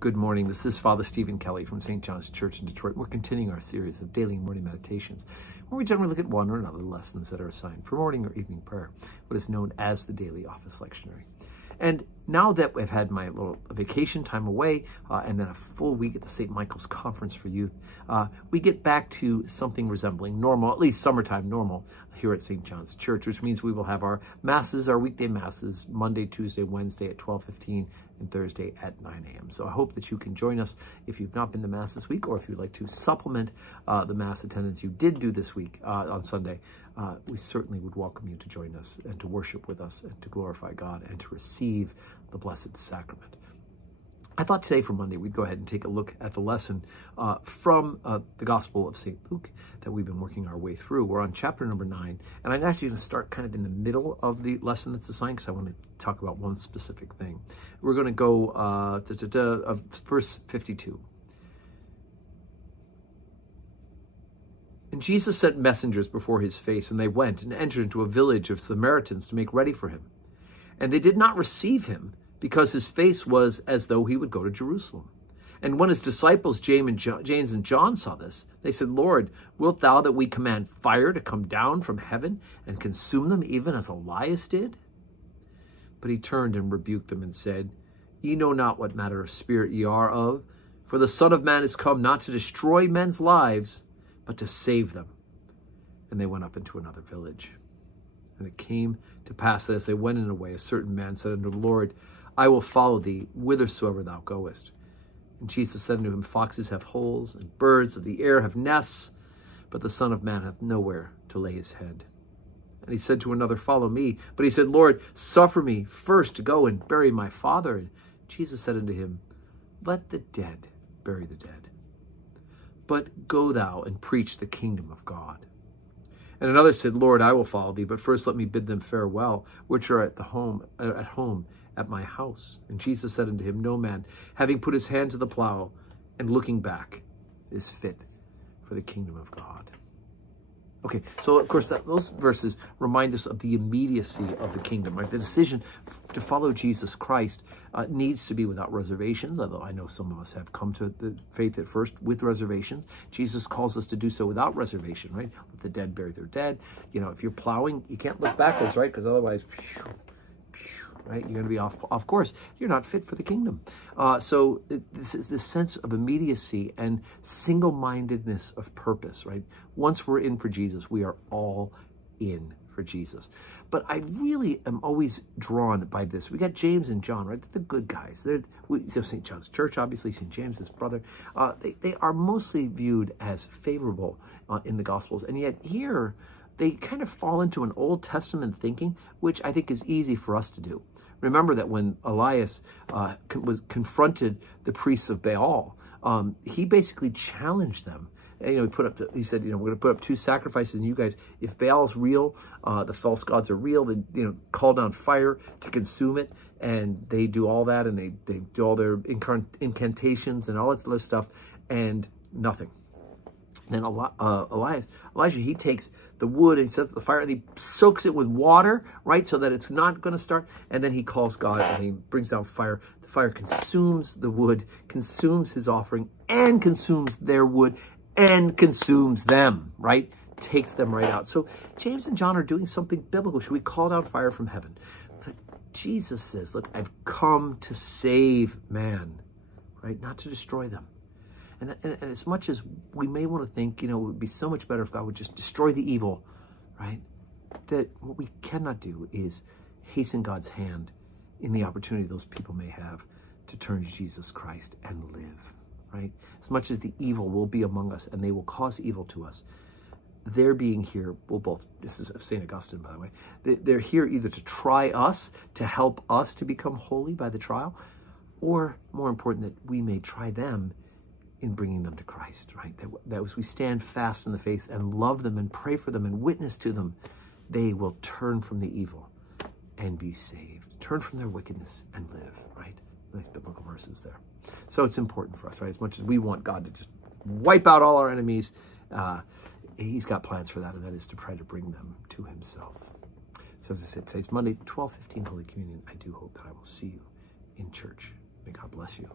Good morning. This is Father Stephen Kelly from St. John's Church in Detroit. We're continuing our series of daily morning meditations, where we generally look at one or another lessons that are assigned for morning or evening prayer, what is known as the Daily Office Lectionary. And now that we've had my little vacation time away and then a full week at the St. Michael's Conference for Youth, we get back to something resembling normal, at least summertime normal, here at St. John's Church, which means we will have our masses, our weekday masses, Monday, Tuesday, Wednesday at 12:15 and Thursday at 9 a.m. So I hope that you can join us if you've not been to Mass this week, or if you'd like to supplement the Mass attendance you did do this week on Sunday. We certainly would welcome you to join us and to worship with us and to glorify God and to receive the Blessed Sacrament. I thought today for Monday we'd go ahead and take a look at the lesson from the Gospel of St. Luke that we've been working our way through. We're on chapter number 9, and I'm actually going to start kind of in the middle of the lesson that's assigned because I want to talk about one specific thing. We're going to go verse 52. And Jesus sent messengers before his face, and they went and entered into a village of Samaritans to make ready for him. And they did not receive him, because his face was as though he would go to Jerusalem. And when his disciples, James and John, saw this, they said, Lord, wilt thou that we command fire to come down from heaven and consume them, even as Elias did? But he turned and rebuked them and said, Ye know not what manner of spirit ye are of, for the Son of Man is come not to destroy men's lives, but to save them. And they went up into another village. And it came to pass that as they went in a way, a certain man said unto the Lord, I will follow thee whithersoever thou goest. And Jesus said unto him, Foxes have holes, and birds of the air have nests, but the Son of Man hath nowhere to lay his head. And he said to another, Follow me. But he said, Lord, suffer me first to go and bury my father. And Jesus said unto him, Let the dead bury the dead. But go thou and preach the kingdom of God. And another said, Lord, I will follow thee, but first let me bid them farewell, which are at home at my house. And Jesus said unto him, No man, having put his hand to the plow and looking back, is fit for the kingdom of God. Okay, so of course those verses remind us of the immediacy of the kingdom, right? The decision to follow Jesus Christ needs to be without reservations, although I know some of us have come to the faith at first with reservations. Jesus calls us to do so without reservation, right? Let the dead bury their dead. You know, if you're plowing, you can't look backwards, right? Because otherwise, right? You're going to be off course. You're not fit for the kingdom. So this is this sense of immediacy and single-mindedness of purpose, right? Once we're in for Jesus, we are all in for Jesus. But I really am always drawn by this. We got James and John, right? They're the good guys. So St. John's Church, obviously, St. James, his brother. They are mostly viewed as favorable in the Gospels. And yet here, they kind of fall into an Old Testament thinking, which I think is easy for us to do. Remember that when Elias confronted the priests of Baal, he basically challenged them. And, he said, we're going to put up 2 sacrifices, and you guys, if Baal's real, the false gods are real, then, call down fire to consume it. And they do all that, and they do all their incantations and all that other stuff, and nothing. Then Elijah, he takes the wood and he sets the fire and he soaks it with water, right, so that it's not going to start. And then he calls God and he brings down fire. The fire consumes the wood, consumes his offering, and consumes their wood, and consumes them, right? Takes them right out. So James and John are doing something biblical. Should we call down fire from heaven? But Jesus says, look, I've come to save man, right? Not to destroy them. And as much as we may want to think, it would be so much better if God would just destroy the evil, right? That what we cannot do is hasten God's hand in the opportunity those people may have to turn to Jesus Christ and live, right? As much as the evil will be among us and they will cause evil to us, their being here will both, this is St. Augustine, by the way, they're here either to try us, to help us to become holy by the trial, or more important, that we may try them in bringing them to Christ, right? That as we stand fast in the faith and love them and pray for them and witness to them, they will turn from the evil and be saved. Turn from their wickedness and live, right? Nice biblical verses there. So it's important for us, right? As much as we want God to just wipe out all our enemies, he's got plans for that, and that is to try to bring them to himself. So as I said, today's Monday, 12:15 Holy Communion. I do hope that I will see you in church. May God bless you.